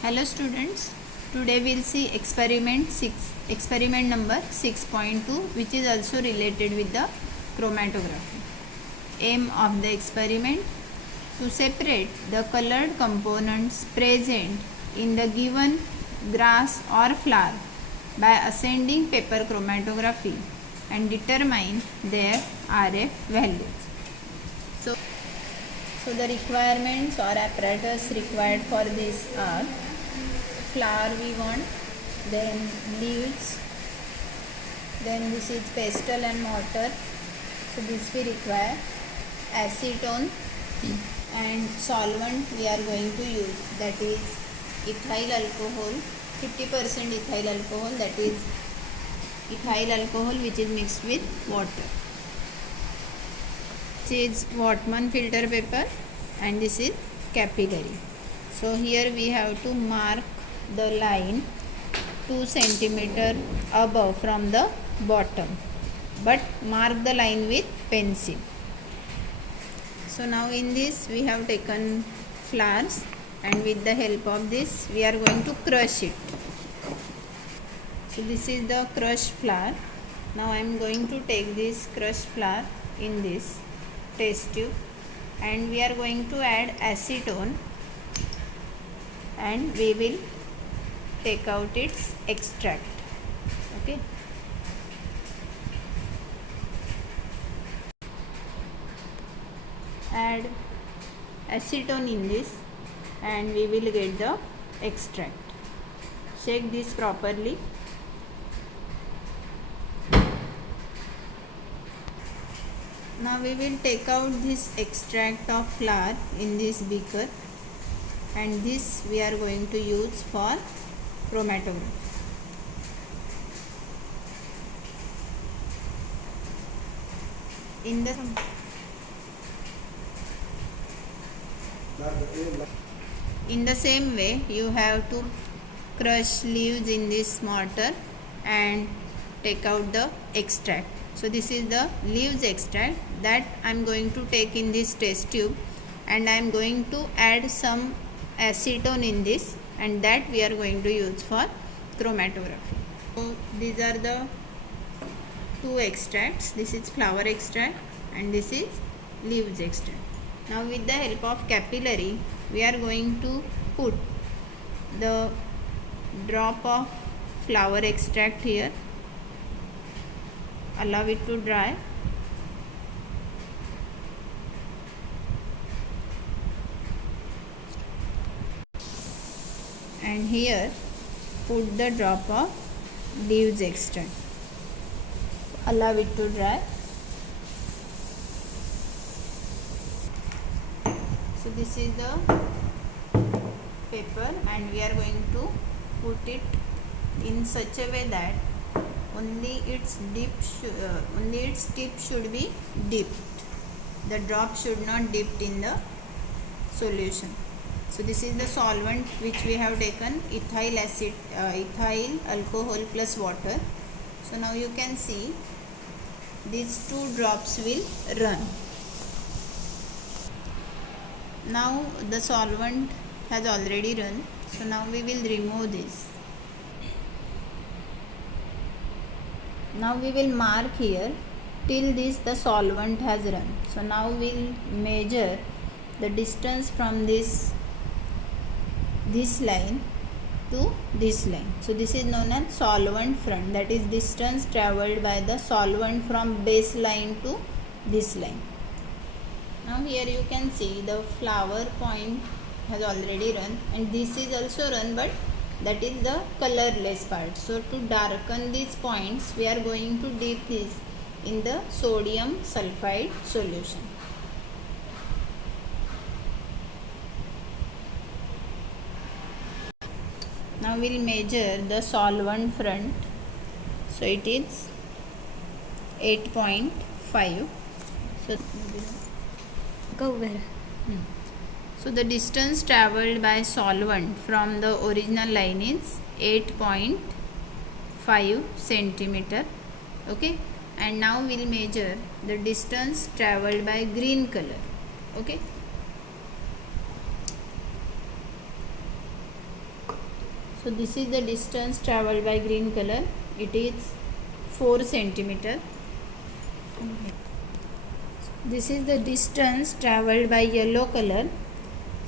Hello students, today we will see experiment number 6.2, which is also related with the chromatography. Aim of the experiment: to separate the colored components present in the given grass or flower by ascending paper chromatography and determine their RF values. So the requirements or apparatus required for this are flower we want, then leaves, then this is pestle and mortar. So this we require acetone and solvent we are going to use, that is ethyl alcohol, 50% ethyl alcohol, that is ethyl alcohol which is mixed with water. This is Whatman filter paper and this is capillary. So here we have to mark the line 2 centimeter above from the bottom, but mark the line with pencil. So now in this we have taken flowers, and with the help of this we are going to crush it. So this is the crushed flour. Now I am going to take this crushed flour in this test tube, and we are going to add acetone, and we will take out its extract. Okay. Add acetone in this and we will get the extract. Shake this properly. Now we will take out this extract of flour in this beaker, and this we are going to use for chromatography. In the same way, you have to crush leaves in this mortar and take out the extract. So this is the leaves extract that I am going to take in this test tube, and I am going to add some acetone in this, and that we are going to use for chromatography. So these are the two extracts. This is flower extract and this is leaves extract. Now with the help of capillary we are going to put the drop of flower extract here. Allow it to dry. And here put the drop of leaves extract. Allow it to dry. So this is the paper, and we are going to put it in such a way that only its tip should be dipped. The drop should not dip in the solution. So this is the solvent which we have taken, ethyl alcohol plus water. So now you can see these two drops will run. Now the solvent has already run, so now we will remove this. Now we will mark here till the solvent has run. So now we will measure the distance from this line to this line. So this is known as solvent front, that is distance travelled by the solvent from base line to this line. Now here you can see the flower point has already run, and this is also run, but that is the colorless part. So to darken these points we are going to dip this in the sodium sulfide solution. Now we will measure the solvent front. So it is 8.5. So the distance travelled by solvent from the original line is 8.5 centimeter. Okay, and now we will measure the distance travelled by green color. Okay, So this is the distance traveled by green color. It is 4 centimeter. This is the distance traveled by yellow color.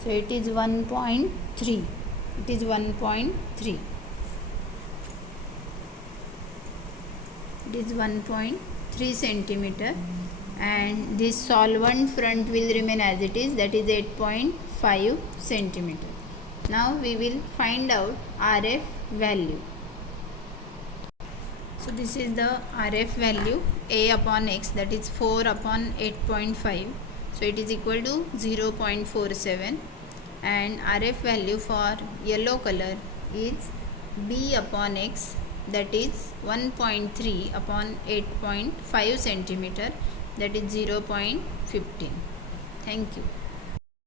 So it is 1.3. It is 1.3. It is 1.3 centimeter, and this solvent front will remain as it is, that is 8.5 centimeter. Now we will find out RF value. So this is the RF value, A upon X, that is 4 upon 8.5. So it is equal to 0.47, and RF value for yellow color is B upon X, that is 1.3 upon 8.5 centimeter, that is 0.15. Thank you.